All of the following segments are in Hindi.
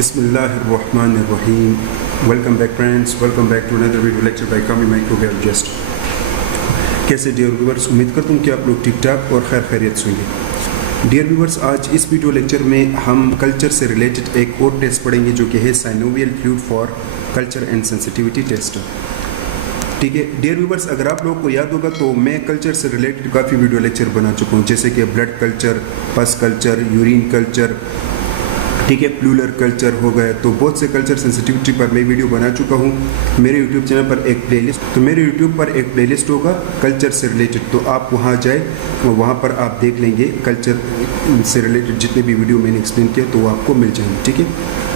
Bismillahirrahmanirrahim. Welcome back friends, welcome back to another video lecture by Kami Microbiologist. कैसे डियर व्यूअर्स, उम्मीद करता हूँ कि आप लोग ठीक ठाक और खैर खैरियत से होंगे। डियर व्यूअर्स, आज इस वीडियो लेक्चर में हम कल्चर से रिलेटेड एक और टेस्ट पढ़ेंगे जो कि है synovial fluid for culture and sensitivity test. ठीक है डियर व्यूअर्स, अगर आप लोगों को याद होगा तो मैं कल्चर से रिलेटेड काफ़ी वीडियो लेक्चर बना चुका हूँ, जैसे कि ब्लड कल्चर, पस कल्चर, यूरिन कल्चर, ठीक है, प्लूरल कल्चर हो गए। तो बहुत से कल्चर सेंसिटिविटी पर मैं वीडियो बना चुका हूँ मेरे यूट्यूब चैनल पर एक प्लेलिस्ट। तो मेरे यूट्यूब पर एक प्लेलिस्ट होगा कल्चर से रिलेटेड, तो आप वहाँ जाए और वहाँ पर आप देख लेंगे कल्चर से रिलेटेड जितने भी वीडियो मैंने एक्सप्लेन किया तो वो आपको मिल जाएंगे। ठीक है,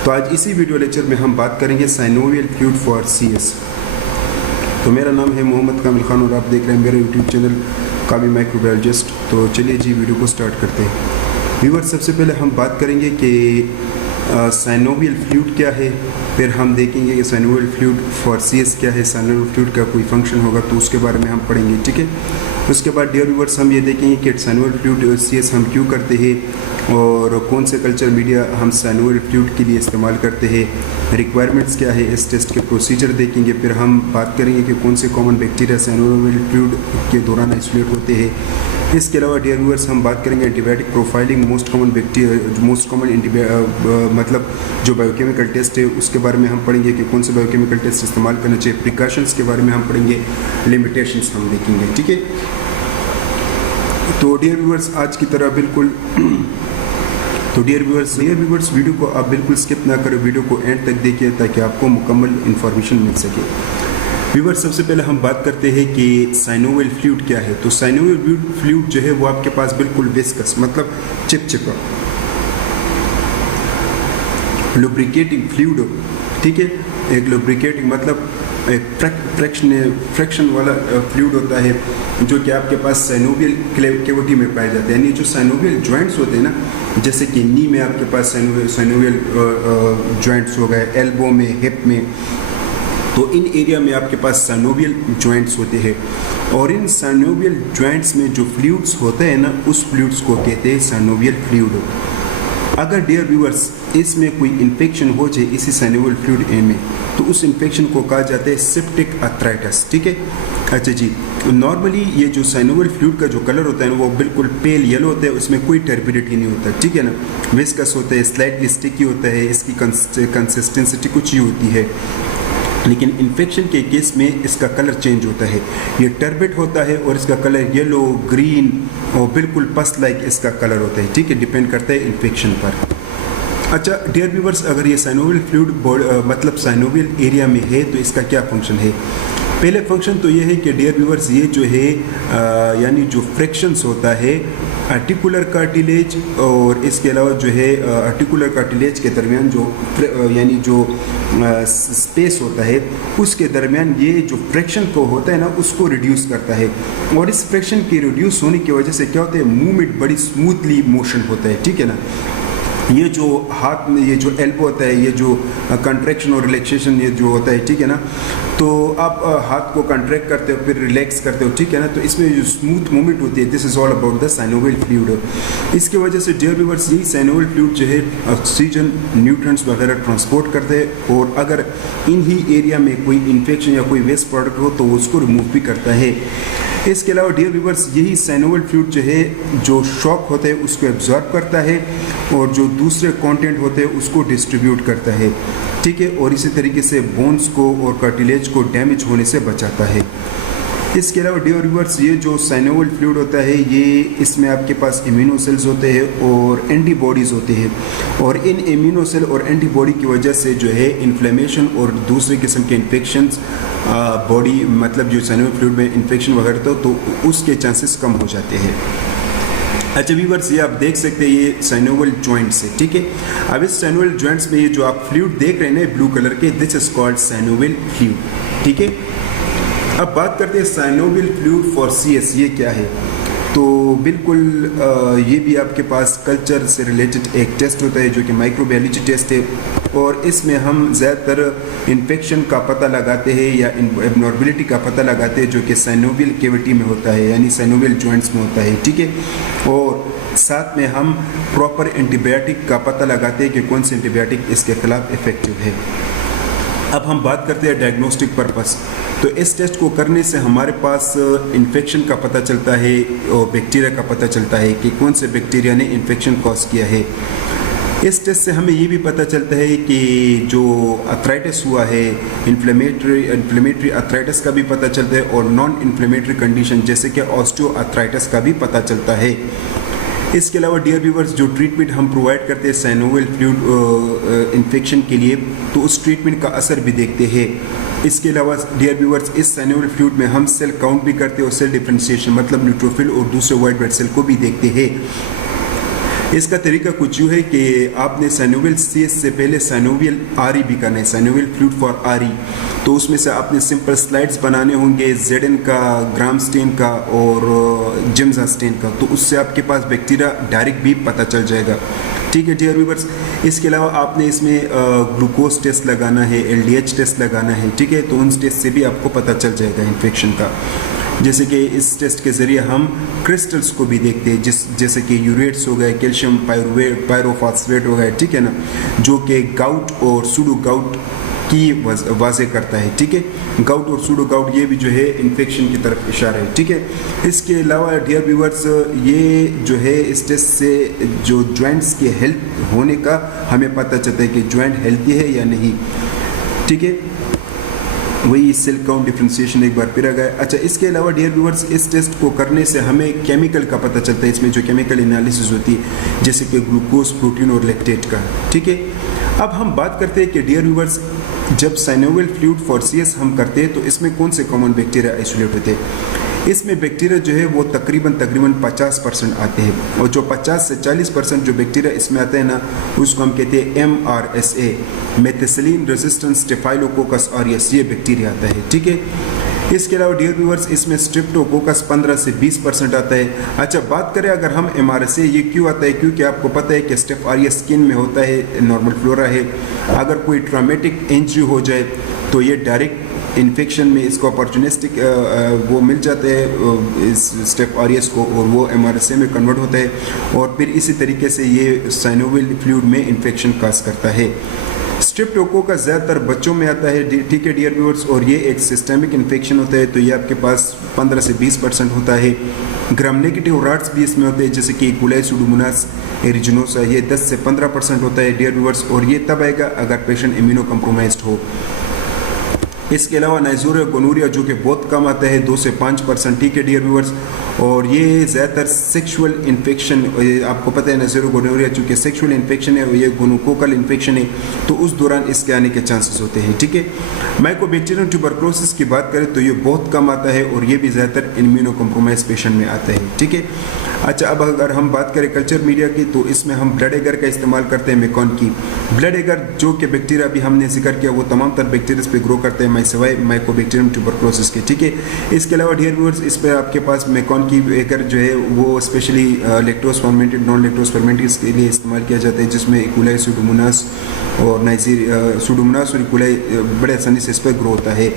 तो आज इसी वीडियो लेक्चर में हम बात करेंगे साइनोवियल फ्लूइड फॉर CS। तो मेरा नाम है मोहम्मद कामिल खान और आप देख रहे हैं मेरा यूट्यूब चैनल कामी माइक्रोबायोलॉजिस्ट। तो चलिए जी वीडियो को स्टार्ट करते हैं। व्यूअर्स, सबसे पहले हम बात करेंगे कि साइनोवियल फ्लूइड क्या है, फिर हम देखेंगे कि साइनोवियल फ्लूइड फॉर CS क्या है, साइनोवियल फ्लूइड का कोई फंक्शन होगा तो उसके बारे में हम पढ़ेंगे। ठीक है, उसके बाद डियर व्यूअर्स हम ये देखेंगे कि साइनोवियल फ्लूइड CS हम क्यों करते हैं और कौन से कल्चर मीडिया हम साइनोवियल फ्लूइड के लिए इस्तेमाल करते हैं, रिक्वायरमेंट्स क्या है, इस टेस्ट के प्रोसीजर देखेंगे। फिर हम बात करेंगे कि कौन से कॉमन बैक्टीरिया साइनोवियल फ्लूइड के दौरान आइसोलेट होते हैं। इसके अलावा डियर व्यूअर्स हम बात करेंगे एंटीबायोटिक प्रोफाइलिंग, मोस्ट कॉमन मतलब जो बायोकेमिकल टेस्ट है उसके बारे में हम पढ़ेंगे कि कौन से बायोकेमिकल टेस्ट इस्तेमाल करना चाहिए। प्रिकॉशंस के बारे में हम पढ़ेंगे, लिमिटेशंस हम देखेंगे। ठीक है, तो डियर व्यूअर्स आज की तरह बिल्कुल डियर व्यूअर्स वीडियो को आप बिल्कुल स्किप ना करें, वीडियो को एंड तक देखिए ताकि आपको मुकम्मल इन्फॉर्मेशन मिल सके। व्यूअर्स, सबसे पहले हम बात करते हैं कि साइनोवियल फ्लूइड क्या है। तो साइनोवियल फ्लूइड जो है वो आपके पास बिल्कुल विस्कस मतलब चिपचिपा लुब्रिकेटिंग फ्लूइड, ठीक है, एक लुब्रिकेटिंग मतलब एक फ्रैक्शन वाला फ्लूइड होता है जो कि आपके पास साइनोवियल कैविटी में पाए जाते हैं। यानी जो साइनोवियल जॉइंट्स होते हैं ना, जैसे कि नी में आपके पास साइनोवियल जॉइंट्स हो गए, एल्बो में, हिप में, तो इन एरिया में आपके पास साइनोवियल जॉइंट्स होते हैं और इन साइनोवियल जॉइंट्स में जो फ्लूइड्स होते हैं ना उस फ्लूइड्स को कहते हैं साइनोवियल फ्लूइड। अगर डियर व्यूअर्स इसमें कोई इन्फेक्शन हो जाए इसी साइनोवियल फ्लूइड ए में तो उस इन्फेक्शन को कहा जाता है सेप्टिक आर्थराइटिस। ठीक है, अच्छा जी, नॉर्मली ये जो साइनोवियल फ्लूइड का जो कलर होता है ना वो बिल्कुल पेल येलो होता है, उसमें कोई टर्बिडिटी नहीं होता। ठीक है ना, विस्कस होता है, स्लाइटली स्टिकी होता है, इसकी कंसिस्टेंसिटी कुछ ही होती है। लेकिन इन्फेक्शन के केस में इसका कलर चेंज होता है, ये टर्बिड होता है और इसका कलर येलो, ग्रीन और बिल्कुल पस लाइक इसका कलर होता है। ठीक है, डिपेंड करता है इन्फेक्शन पर। अच्छा डियर व्यूअर्स, अगर ये साइनोवियल फ्लूइड मतलब साइनोवियल एरिया में है तो इसका क्या फंक्शन है। पहले फंक्शन तो ये है कि डियर व्यूअर्स ये जो है यानी जो फ्रैक्शंस होता है आर्टिकुलर कार्टिलेज और इसके अलावा जो है आर्टिकुलर कार्टिलेज के दरमियान जो यानी जो स्पेस होता है उसके दरमियान ये जो फ्रैक्शन को होता है ना उसको रिड्यूस करता है और इस फ्रैक्शन के रिड्यूस होने की वजह से क्या होता है, मूवमेंट बड़ी स्मूथली मोशन होता है। ठीक है ना, ये जो हाथ में ये जो एल्बो होता है, ये जो कंट्रैक्शन और रिलैक्सेशन ये जो होता है, ठीक है ना, तो आप हाथ को कंट्रैक्ट करते हो फिर रिलैक्स करते हो, ठीक है ना, तो इसमें जो स्मूथ मूवमेंट होती है, this is all about the synovial fluid. इसकी वजह से डियर व्यूअर्स यही साइनोवियल फ्लूइड जो है ऑक्सीजन, न्यूट्रिएंट्स वगैरह ट्रांसपोर्ट करते हैं और अगर इन ही एरिया में कोई इन्फेक्शन या कोई वेस्ट प्रोडक्ट हो तो उसको रिमूव भी करता है। इसके अलावा डियर व्यूअर्स यही साइनोवियल फ्लूइड जो है जो शॉक होता है उसको एब्जॉर्ब करता है और जो दूसरे कंटेंट होते हैं उसको डिस्ट्रीब्यूट करता है। ठीक है, और इसी तरीके से बोन्स को और कार्टिलेज को डैमेज होने से बचाता है। इसके अलावा डियर व्यूअर्स ये जो साइनोवियल फ्लूइड होता है ये इसमें आपके पास इम्यूनो सेल्स होते हैं और एंटीबॉडीज़ होते हैं और इन इम्यूनो सेल और एंटीबॉडी की वजह से जो है इन्फ्लेमेशन और दूसरे किस्म के इन्फेक्शंस बॉडी मतलब जो साइनोवियल फ्लूइड में इन्फेक्शन वगैरह तो उसके चांसेस कम हो जाते हैं। अच्छा व्यूअर्स, ये आप देख सकते हैं ये साइनोवियल जॉइंट्स है। ठीक है, अब इस साइनोवियल जॉइंट्स में ये जो आप फ्लूइड देख रहे हैं ना ब्लू कलर के, this is called synovial fluid. ठीक है, अब बात करते हैं साइनोवियल फ्लूइड फॉर CS ये क्या है। तो बिल्कुल ये भी आपके पास कल्चर से रिलेटेड एक टेस्ट होता है जो कि माइक्रोबायोलॉजी टेस्ट है और इसमें हम ज़्यादातर इन्फेक्शन का पता लगाते हैं या एबनॉर्मलिटी का पता लगाते हैं जो कि साइनोवियल कैविटी में होता है यानी साइनोवियल जॉइंट्स में होता है। ठीक है, और साथ में हम प्रॉपर एंटीबायोटिक का पता लगाते हैं कि कौन सी एंटीबायोटिक इसके खिलाफ इफ़ेक्टिव है। अब हम बात करते हैं डायग्नोस्टिक पर्पस। तो इस टेस्ट को करने से हमारे पास इन्फेक्शन का पता चलता है और बैक्टीरिया का पता चलता है कि कौन से बैक्टीरिया ने इन्फेक्शन कॉज किया है। इस टेस्ट से हमें ये भी पता चलता है कि जो अर्थराइटिस हुआ है, इन्फ्लेमेटरी अर्थराइटिस का भी पता चलता है और नॉन इन्फ्लेमेटरी कंडीशन जैसे कि ऑस्टियोआर्थराइटिस का भी पता चलता है। इसके अलावा डियर व्यूअर्स, जो ट्रीटमेंट हम प्रोवाइड करते हैं साइनोवियल फ्लूइड इन्फेक्शन के लिए, तो उस ट्रीटमेंट का असर भी देखते हैं। इसके अलावा डियर व्यूअर्स, इस साइनोवियल फ्लूइड में हम सेल काउंट भी करते हैं और सेल डिफरेंशिएशन मतलब न्यूट्रोफिल और दूसरे वाइट ब्लड सेल को भी देखते हैं। इसका तरीका कुछ यूँ है कि आपने साइनोवियल CS से पहले साइनोवियल RE भी करना है, साइनोवियल फ्लूइड फॉर RE। तो उसमें से आपने सिंपल स्लाइड्स बनाने होंगे ZN का, ग्राम स्टेन का और जिम्जा स्टेन का, तो उससे आपके पास बैक्टीरिया डायरेक्ट भी पता चल जाएगा। ठीक है डियर व्यूअर्स, इसके अलावा आपने इसमें ग्लूकोज टेस्ट लगाना है, LDH टेस्ट लगाना है। ठीक है, तो उन टेस्ट से भी आपको पता चल जाएगा इन्फेक्शन का। जैसे कि इस टेस्ट के ज़रिए हम क्रिस्टल्स को भी देखते हैं, जैसे कि यूरेट्स हो गए, कैल्शियम पायरोफॉस्फेट हो गए, ठीक है ना, जो कि गाउट और सूडो गाउट की वाजे करता है। ठीक है, गाउट और सूडो गाउट ये भी जो है इन्फेक्शन की तरफ इशारा है। ठीक है, इसके अलावा डियर व्यूअर्स, ये जो है इस टेस्ट से जो जॉइंट्स के हेल्थ होने का हमें पता चलता है कि जॉइंट हेल्थी है या नहीं। ठीक है, वही सेल काउंट डिफरेंशिएशन एक बार फिर आ गया। अच्छा, इसके अलावा डियर व्यूअर्स, इस टेस्ट को करने से हमें केमिकल का पता चलता है, इसमें जो केमिकल एनालिसिस होती है जैसे कि ग्लूकोज, प्रोटीन और लैक्टेट का। ठीक है, अब हम बात करते हैं कि डियर व्यूअर्स, जब साइनोवियल फ्लूइड फॉर CS हम करते हैं तो इसमें कौन से कॉमन बैक्टीरिया आइसोलेट होते हैं। इसमें बैक्टीरिया जो है वो तकरीबन 50% आते हैं और जो 50 से 40% जो बैक्टीरिया इसमें आते हैं ना, उसको हम कहते हैं MRSA, methicillin resistant staphylococcus aureus, ये बैक्टीरिया आता है। ठीक है, इसके अलावा डियर व्यूअर्स, इसमें स्ट्रेप्टोकोकस 15 से 20% आता है। अच्छा, बात करें अगर हम MRSA, ये क्यों आता है, क्योंकि आपको पता है कि स्टेफ ऑरियस स्किन में होता है, नॉर्मल फ्लोरा है। अगर कोई ट्रॉमेटिक इंजरी हो जाए तो ये डायरेक्ट इन्फेक्शन में इसको अपॉर्चुनिस्टिक वो मिल जाते हैं इस स्टेफ ऑरियस को और वो MRSA में कन्वर्ट होता है और फिर इसी तरीके से ये साइनोवियल फ्लूइड में इन्फेक्शन काज करता है। स्ट्रेप्टोकोकस ज़्यादातर बच्चों में आता है। ठीक है डियर व्यूअर्स, और ये एक सिस्टेमिक इन्फेक्शन होता है, तो ये आपके पास 15 से 20% होता है। ग्राम नेगेटिव राट्स भी इसमें होते हैं जैसे कि गुलाई सुडोमोनास एरिजिनोसा, ये 10 से 15% होता है डियर व्यूअर्स, और ये तब आएगा अगर पेशेंट इम्यूनो कम्प्रोमाइज्ड हो। इसके अलावा नाइजोरिया गोनोरिया जो कि बहुत कम आता है, 2 से 5%। ठीक है डियर व्यूअर्स, और ये ज़्यादातर सेक्सुअल इन्फेक्शन, आपको पता है नाइजोरिया गोनोरिया चूँकि सेक्सुअल इन्फेक्शन है, ये गोनोकोकल इन्फेक्शन है, तो उस दौरान इसके आने के चांसेस होते हैं। ठीक है, माइकोबैक्टीरियम ट्यूबरकुलोसिस की बात करें तो ये बहुत कम आता है और ये भी ज़्यादातर इम्यूनो कम्प्रोमाइज पेशेंट में आता है। ठीक है, अच्छा, अब अगर हम बात करें कल्चर मीडिया की, तो इसमें हम ब्लड एगर का इस्तेमाल करते हैं, मेकॉन की। ब्लड एगर जो कि बैक्टीरिया भी हमने जिक्र किया वो तमाम तर बैक्टीरिया पे ग्रो करते हैं, सिवाय माइकोबैक्टीरियम ट्यूबरकुलोसिस के। ठीक है, इसके अलावा डियर व्यूअर्स, इस पर आपके पास मेकॉन की एगर जो है वो specially lactose fermented, non lactose fermented के लिए इस्तेमाल किया जाता है, जिसमें इकोलाई, सुडोमोनास और सुडोमोनास और इकोलाई बड़े आसानी से इस पर ग्रो होता है।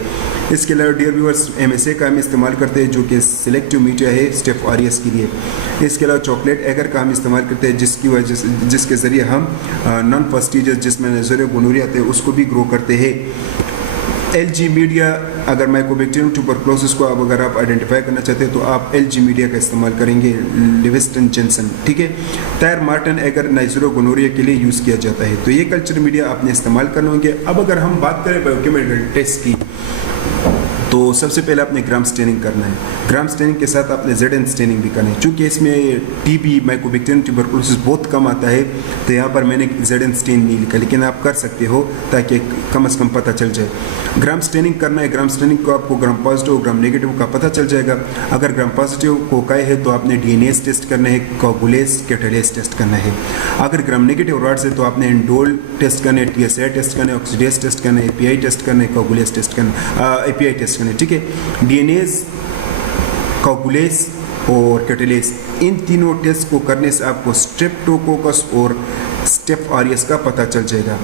इसके अलावा डियर व्यूअर्स, MSA का हम इस्तेमाल करते हैं जो कि सिलेक्टिव मीडिया है स्टेफ ऑरियस के लिए। इसके अलावा चॉकलेट एगर का हम इस्तेमाल करते हैं जिसके ज़रिए हम नॉन फस्टिजियस जिसमें नाइजोरिया गोनोरिया आते हैं उसको भी ग्रो करते हैं। LG मीडिया, अगर माइकोबैक्टीरियम ट्यूबरकुलोसिस को अगर आप आइडेंटिफाई करना चाहते हैं तो आप LG मीडिया का इस्तेमाल करेंगे, लिविस्टन जेंसन। ठीक है, Thayer Martin agar Neisseria gonorrhoeae के लिए यूज़ किया जाता है, तो ये कल्चर मीडिया आपने इस्तेमाल करने होंगे। अब अगर हम बात करें बायोकेमिकल टेस्ट की, तो सबसे पहले आपने ग्राम स्टेनिंग करना है। ग्राम स्टेनिंग के साथ आपने ZN स्टेनिंग भी करना है। चूँकि इसमें TB माइकोबैक्टीरियम ट्यूबरकुलोसिस बहुत कम आता है, तो यहाँ पर मैंने ZN स्टेन नहीं लिखा, लेकिन आप कर सकते हो ताकि कम से कम पता चल जाए। ग्राम स्टेनिंग करना है। ग्राम स्टेनिंग को आपको ग्राम पॉजिटिव ग्राम नेगेटिव का पता चल जाएगा। अगर ग्राम पॉजिटिव कोकाई है तो आपने DNase टेस्ट करना है, कोगुलेस कैटालेस टेस्ट करना है। अगर ग्राम नेगेटिव रॉड्स है तो आपने इंडोल टेस्ट करना है, TSI टेस्ट करना है, ऑक्सीडेस टेस्ट करना है, API टेस्ट करना है, कोगुलेस टेस्ट करना है, API टेस्ट करना है। ठीक है, DNase, कोगुलेस और कैटालेस, इन तीनों टेस्ट को करने से आपको स्ट्रेप्टोकोकस और स्टेफ ऑरियस का पता चल जाएगा।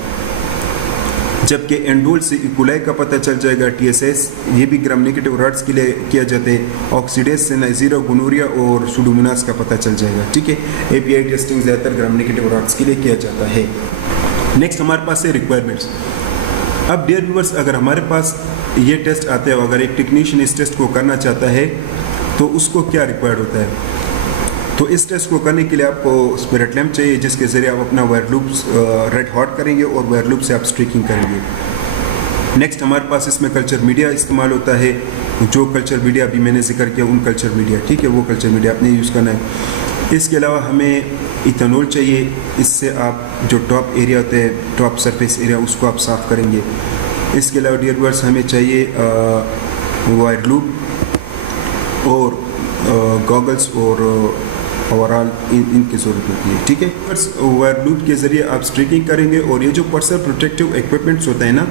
जबकि एंडोल से इकोलाई का पता चल जाएगा, TSS ये भी ग्राम नेगेटिव रॉट्स के लिए किया जाता है, ऑक्सीडेस से नाइजीरिया, गोनोरिया और सुडोमोनास का पता चल जाएगा, ठीक है। API टेस्टिंग ज़्यादातर ग्राम नेगेटिव रॉट्स के लिए किया जाता है। नेक्स्ट हमारे पास है रिक्वायरमेंट्स। अब डियर व्यूअर्स, अगर हमारे पास ये टेस्ट आते हैं, अगर एक टेक्नीशियन इस टेस्ट को करना चाहता है तो उसको क्या रिक्वायर्ड होता है? तो इस टेस्ट को करने के लिए आपको स्पिरिट लैम्प चाहिए, जिसके ज़रिए आप अपना वायर लूप रेड हॉट करेंगे और वायर लूप से आप स्ट्रीकिंग करेंगे। नेक्स्ट हमारे पास इसमें कल्चर मीडिया इस्तेमाल होता है, जो कल्चर मीडिया अभी मैंने जिक्र किया उन कल्चर मीडिया, ठीक है, वो कल्चर मीडिया आपने यूज़ करना है। इसके अलावा हमें इथेनॉल चाहिए, इससे आप जो टॉप एरिया होता है, टॉप सरफेस एरिया, उसको आप साफ़ करेंगे। इसके अलावा डियर व्यूअर्स हमें चाहिए वायर लूप और गॉगल्स और ओवरऑल इनकी ज़रूरत होती है, ठीक है। वायर लूप के ज़रिए आप स्ट्रीकिंग करेंगे और ये जो पर्सनल प्रोटेक्टिव इक्विपमेंट्स होता है ना,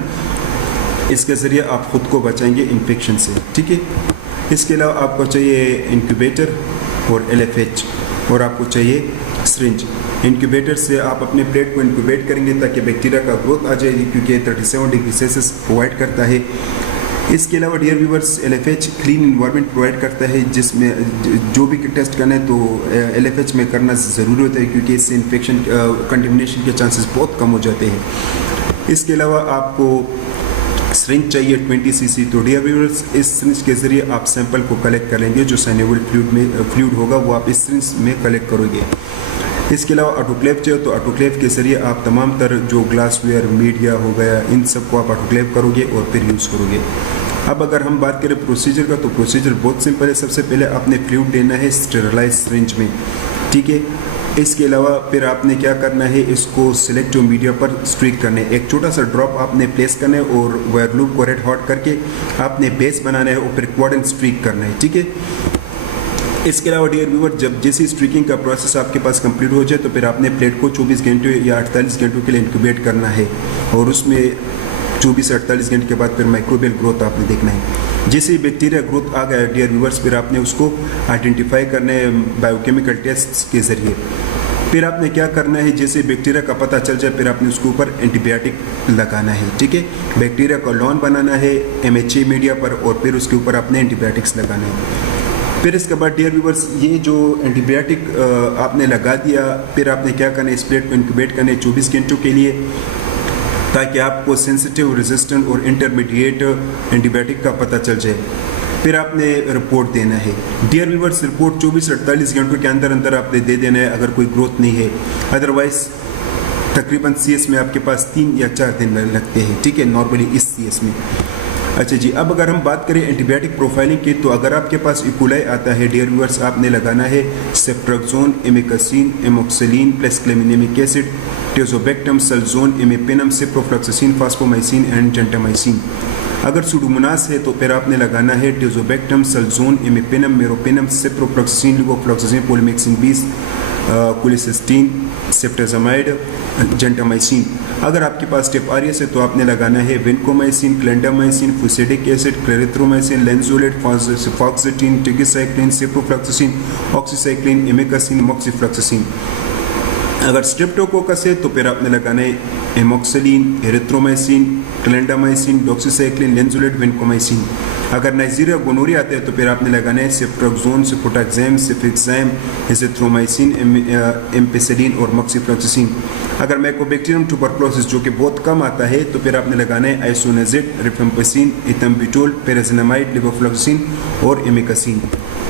इसके ज़रिए आप ख़ुद को बचाएंगे इन्फेक्शन से, ठीक है। इसके अलावा आपको चाहिए इंक्यूबेटर और LFH और आपको चाहिए सिरिंज। इंक्यूबेटर से आप अपने प्लेट को इंक्यूबेट करेंगे ताकि बैक्टीरिया का ग्रोथ आ जाए, क्योंकि 37 डिग्री सेल्सियस प्रोवाइड करता है। इसके अलावा dear viewers LFH clean environment provide करता है, जिसमें जो भी टेस्ट करना है तो LFH में करना ज़रूरी होता है, क्योंकि इससे इन्फेक्शन कंटेमिनेशन के चांसेस बहुत कम हो जाते हैं। इसके अलावा आपको सिरिंज चाहिए 20 cc। तो डियर व्यूअर्स, इस सिरिंज के ज़रिए आप सैंपल को कलेक्ट कर लेंगे, जो साइनोवियल फ्लूइड होगा वो आप इस सिरिंज में कलेक्ट करोगे। इसके अलावा ऑटोक्लेव चाहिए, तो ऑटोक्लेव के ज़रिए आप तमाम तरह जो ग्लासवेयर, मीडिया हो गया, इन सब को आप ऑटोक्लेव करोगे और फिर यूज़ करोगे। अब अगर हम बात करें प्रोसीजर का, तो प्रोसीजर बहुत सिंपल है। सबसे पहले आपने फ्लूइड लेना है स्टेरलाइज सिरिंज में, ठीक है। इसके अलावा फिर आपने क्या करना है, इसको सिलेक्टिव मीडिया पर स्ट्रीक करना है। एक छोटा सा ड्रॉप आपने प्लेस करना है और वायर लूप को रेड हॉट करके आपने बेस बनाना है और फिर क्वाड्रेंट स्ट्रीक करना है, ठीक है। इसके अलावा डियर व्यूअर, जब जैसी स्ट्रीकिंग का प्रोसेस आपके पास कंप्लीट हो जाए तो फिर आपने प्लेट को 24 घंटे या 48 घंटों के लिए इंक्यूबेट करना है और उसमें 24 से 48 घंटे के बाद फिर माइक्रोबियल ग्रोथ आपने देखना है। जैसे ही बैक्टीरिया ग्रोथ आ गया डियर व्यूअर्स, फिर आपने उसको आइडेंटिफाई करना है बायोकेमिकल टेस्ट के ज़रिए। फिर आपने क्या करना है, जैसे बैक्टीरिया का पता चल जाए फिर आपने उसके ऊपर एंटीबायोटिक लगाना है, ठीक है। बैक्टीरिया का लॉन बनाना है MHA मीडिया पर और फिर उसके ऊपर आपने एंटीबायोटिक्स लगाना है। फिर इसके बाद डियर व्यूअर्स, ये जो एंटीबायोटिक आपने लगा दिया, फिर आपने क्या करना है, इस प्लेट को इंक्यूबेट करना है 24 घंटों के लिए, ताकि आपको सेंसिटिव, रेजिस्टेंट और इंटरमीडिएट एंटीबायोटिक का पता चल जाए। फिर आपने रिपोर्ट देना है डियर व्यूअर्स। रिपोर्ट 24 से 48 घंटों के अंदर अंदर आपने दे देना है अगर कोई ग्रोथ नहीं है, अदरवाइज तकरीबन CS में आपके पास 3 या 4 दिन लगते हैं, ठीक है, नॉर्मली इस CS में। अच्छा जी, अब अगर हम बात करें एंटीबायोटिक प्रोफाइलिंग की, तो अगर आपके पास इकोलाई आता है डियर व्यूअर्स, आपने लगाना है ceftriaxone, amikacin, amoxicillin plus clavulanic acid, tazobactam, sulzone, imipenem, ciprofloxacin, fosfomycin and gentamicin. अगर सुडोमोनास है तो फिर आपने लगाना है tazobactam, sulzone, imipenem, meropenem, ciprofloxacin, levofloxacin, polymyxin 20, colistin, ceftazidime, gentamicin. अगर आपके पास स्टेफारियस है तो आपने लगाना है vancomycin, clindamycin, fusidic acid, clarithromycin, linezolid, cefoxitin, tigecycline, ciprofloxacin, oxycycline, amikacin, moxifloxacin. अगर स्ट्रेप्टोकोकस है तो फिर आपने लगाना है amoxicillin, erythromycin, clindamycin, doxycycline, लेंजोलेट, vancomycin. अगर नाइजीरिया गोनोरिया आता है तो फिर आपने लगाना है सेफ्ट्राक्सोन, सिफोटाक्सैम, सिफिक्सैम, एजिथ्रोमाइसिन, एम्पेसिलिन और मॉक्सीफ्लॉक्सासिन। अगर माइकोबैक्टीरियम ट्यूबरकुलोसिस जो कि बहुत कम आता है तो फिर आपने लगाना है आइसोनाजेट, रिफेम्पिसिन, इथम्बिटोल, पेराजिनामाइड, लिवोफ्लॉक्सासिन और एमिकासिन,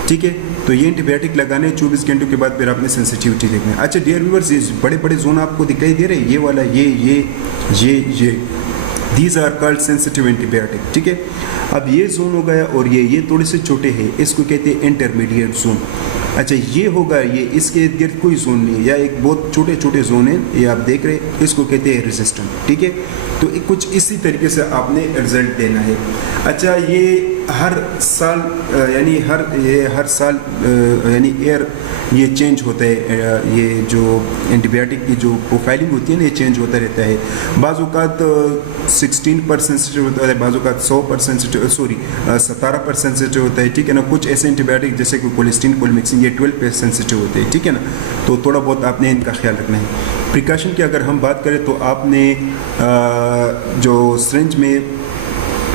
ठीक है। तो ये एंटीबायोटिक लगाने 24 घंटों के बाद फिर आपने सेंसिटिविटी देखना है। अच्छा डियर व्यूअर्स, ये बड़े बड़े जोन आपको दिखाई दे रहे हैं, ये वाला, ये these are called sensitive antibiotic, ठीक है। अब ये जोन हो गया और ये थोड़े से छोटे हैं, इसको कहते हैं इंटरमीडिएट जोन। अच्छा ये होगा, ये इसके इर्द गिर्द कोई जोन नहीं है, या एक बहुत छोटे छोटे जोन है, ये आप देख रहे हैं, इसको कहते हैं रेजिस्टेंट, ठीक है। तो कुछ इसी तरीके से आपने रिजल्ट देना है। अच्छा ये हर साल हर साल यानी एयर ये चेंज होता है, ये जो एंटीबायोटिक की जो प्रोफाइलिंग होती है ना, ये चेंज होता रहता है। बाज़-औक़ात 16% सेंसिटिव होता है, बाज़-औक़ात 17% सेंसिटिव होता है, ठीक है ना। कुछ ऐसे एंटीबायोटिक जैसे कि कोलिस्टीन, कोलमिक्सिन, ये 12% सेंसिटिव होते हैं, ठीक है ना। तो थोड़ा बहुत आपने इनका ख्याल रखना है। प्रिकॉशन की अगर हम बात करें तो आपने जो सिरिंज में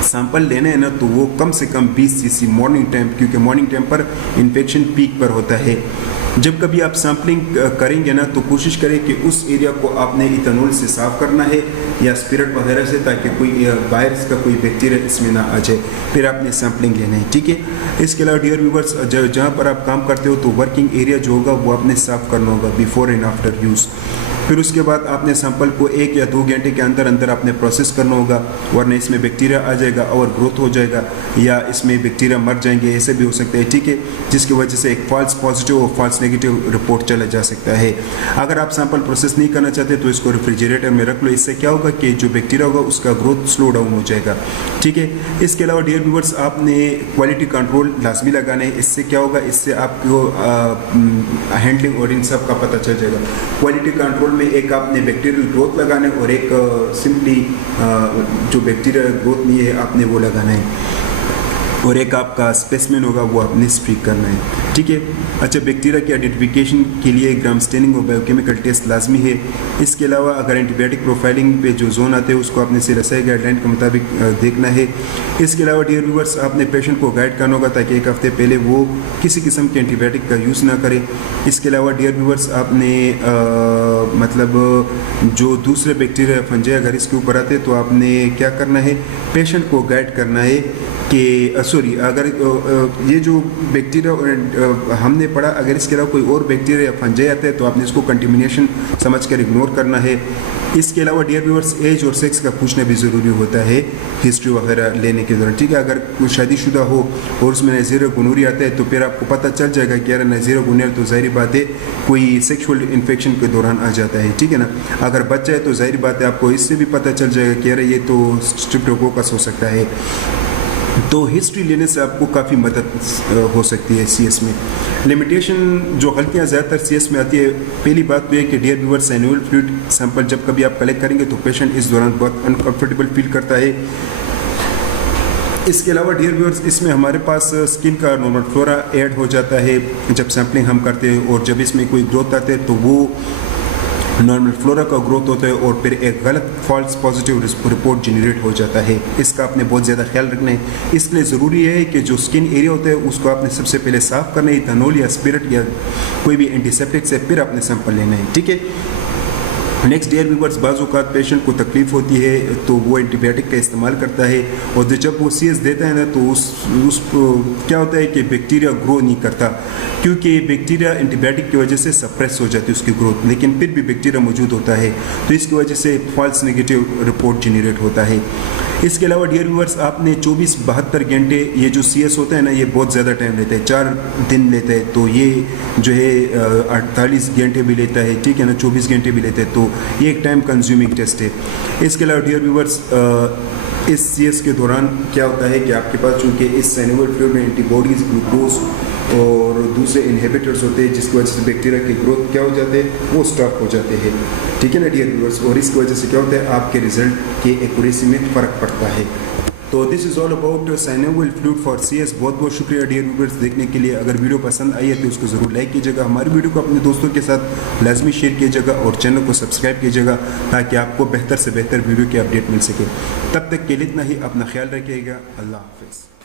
सैंपल लेना है ना, तो वो कम से कम 20 सीसी मॉर्निंग टाइम, क्योंकि मॉर्निंग टाइम पर इन्फेक्शन पीक पर होता है। जब कभी आप सैम्पलिंग करेंगे ना, तो कोशिश करें कि उस एरिया को आपने इथेनॉल से साफ़ करना है या स्पिरिट वगैरह से, ताकि कोई वायरस का कोई बैक्टीरिया इसमें ना आ जाए। फिर आपने सैम्पलिंग लेना है, ठीक है। इसके अलावा डियर व्यूअर्स, जहाँ पर आप काम करते हो तो वर्किंग एरिया जो होगा वो आपने साफ़ करना होगा बिफोर एंड आफ्टर यूज़। फिर उसके बाद आपने सैंपल को 1 या 2 घंटे के अंदर अंदर आपने प्रोसेस करना होगा, वरना इसमें बैक्टीरिया आ जाएगा और ग्रोथ हो जाएगा, या इसमें बैक्टीरिया मर जाएंगे, ऐसे भी हो सकता है, ठीक है। जिसकी वजह से एक फॉल्स पॉजिटिव और फॉल्स नेगेटिव रिपोर्ट चला जा सकता है। अगर आप सैंपल प्रोसेस नहीं करना चाहते तो इसको रेफ्रिजरेटर में रख लो। इससे क्या होगा कि जो बैक्टीरिया होगा उसका ग्रोथ स्लो डाउन हो जाएगा, ठीक है। इसके अलावा डियर व्यूअर्स, आपने क्वालिटी कंट्रोल लाजमी लगाना है। इससे क्या होगा, इससे आपको हैंडलिंग और इन सब का पता चल जाएगा। क्वालिटी कंट्रोल में एक आपने बैक्टीरियल ग्रोथ लगाना है और एक सिंपली जो बैक्टीरिया ग्रोथ नहीं है आपने वो लगाना है, और एक आपका स्पेसिमेन होगा वो आपने स्ट्रीक करना है, ठीक है। अच्छा, बैक्टीरिया की आइडेंटिफिकेशन के लिए ग्राम स्टेनिंग और बायोकेमिकल टेस्ट लाजमी है। इसके अलावा अगर एंटीबायोटिक प्रोफाइलिंग पे जो जोन आते हैं उसको आपने CSI गाइडलाइन के मुताबिक देखना है। इसके अलावा डियर व्यूअर्स, आपने पेशेंट को गाइड करना होगा ताकि 1 हफ्ते पहले वो किसी किस्म के एंटीबायोटिक का यूज़ ना करें। इसके अलावा डियर व्यूअर्स, आपने मतलब जो दूसरे बैक्टीरिया फंजाई अगर इसके ऊपर आते हैं तो आपने क्या करना है, पेशेंट को गाइड करना है कि अगर ये जो बैक्टीरिया हमने पढ़ा, अगर इसके अलावा कोई और बैक्टीरिया या फंजाई आता है तो आपने इसको कंटेमिनेशन समझकर इग्नोर करना है। इसके अलावा डियर व्यूअर्स, एज और सेक्स का पूछना भी ज़रूरी होता है हिस्ट्री वगैरह लेने के दौरान, ठीक है। अगर कोई शादीशुदा हो और उसमें नज़ीर गोनोरिया आता है तो फिर आपको पता चल जाएगा कि यार नज़ीर गोनोरिया तो ज़ाहिर बात है कोई सेक्सुअल इन्फेक्शन के दौरान आ जाता है, ठीक है ना। अगर बच्चा है तो ज़ाहिर बात है आपको इससे भी पता चल जाएगा कि यार ये तो स्ट्रेप्टोकोकस हो सकता है। तो हिस्ट्री लेने से आपको काफ़ी मदद हो सकती है CS में। लिमिटेशन जो गलतियाँ ज़्यादातर CS में आती है, पहली बात तो ये कि डियर व्यूअर्स, सैनुअल फ्लूइड सैंपल जब कभी आप कलेक्ट करेंगे तो पेशेंट इस दौरान बहुत अनकम्फर्टेबल फील करता है। इसके अलावा डियर व्यूअर्स, इसमें हमारे पास स्किन का नॉर्मल फ्लोरा ऐड हो जाता है जब सैम्पलिंग हम करते हैं, और जब इसमें कोई ग्रोथ आते हैं तो वो नॉर्मल फ्लोरा का ग्रोथ होता है और फिर एक गलत फॉल्स पॉजिटिव रिपोर्ट जनरेट हो जाता है। इसका आपने बहुत ज़्यादा ख्याल रखना है। इसलिए ज़रूरी है कि जो स्किन एरिया होता है उसको आपने सबसे पहले साफ़ करना है, इथेनॉल या स्पिरिट या कोई भी एंटीसेप्टिक से, फिर आपने सैंपल लेना है, ठीक है। नेक्स्ट डियर व्यूअर्स, बाज़ औक़ात पेशेंट को तकलीफ़ होती है तो वो एंटीबायोटिक का इस्तेमाल करता है, और जब वो CS देता है ना तो उस क्या होता है कि बैक्टीरिया ग्रो नहीं करता, क्योंकि बैक्टीरिया एंटीबायोटिक की वजह से सप्रेस हो जाती है उसकी ग्रोथ, लेकिन फिर भी बैक्टीरिया मौजूद होता है, तो इसकी वजह से फॉल्स नेगेटिव रिपोर्ट जनरेट होता है। इसके अलावा डियर व्यूअर्स, आपने 24-72 घंटे, ये जो CS होता है ना, ये बहुत ज़्यादा टाइम लेता है, 4 दिन लेता है, तो ये जो है 48 घंटे भी लेता है, ठीक है ना, 24 घंटे भी लेता है, तो ये एक टाइम कंज्यूमिंग टेस्ट है। इसके अलावा डियर व्यूअर्स, इस CS के दौरान क्या होता है कि आपके पास चूँकि इस सैनुअल फ्लूइड में एंटीबॉडीज़, ग्लूकोज और दूसरे इनहिबिटर्स होते हैं, जिसकी वजह से बैक्टीरिया की ग्रोथ क्या हो जाते हैं, वो स्टॉप हो जाते हैं, ठीक है ना डियर व्यूअर्स। और इसकी वजह से क्या होता है, आपके रिजल्ट के एक्यूरेसी में फ़र्क पड़ता है। तो this is all about synovial fluid for CS। बहुत बहुत शुक्रिया डियर व्यूअर्स देखने के लिए। अगर वीडियो पसंद आई है तो उसको ज़रूर लाइक कीजिएगा, हमारी वीडियो को अपने दोस्तों के साथ लाजमी शेयर कीजिएगा, और चैनल को सब्सक्राइब कीजिएगा ताकि आपको बेहतर से बेहतर वीडियो की अपडेट मिल सके। तब तक के लिए इतना ही, अपना ख्याल रखिएगा। अल्लाह हाफ़िज़।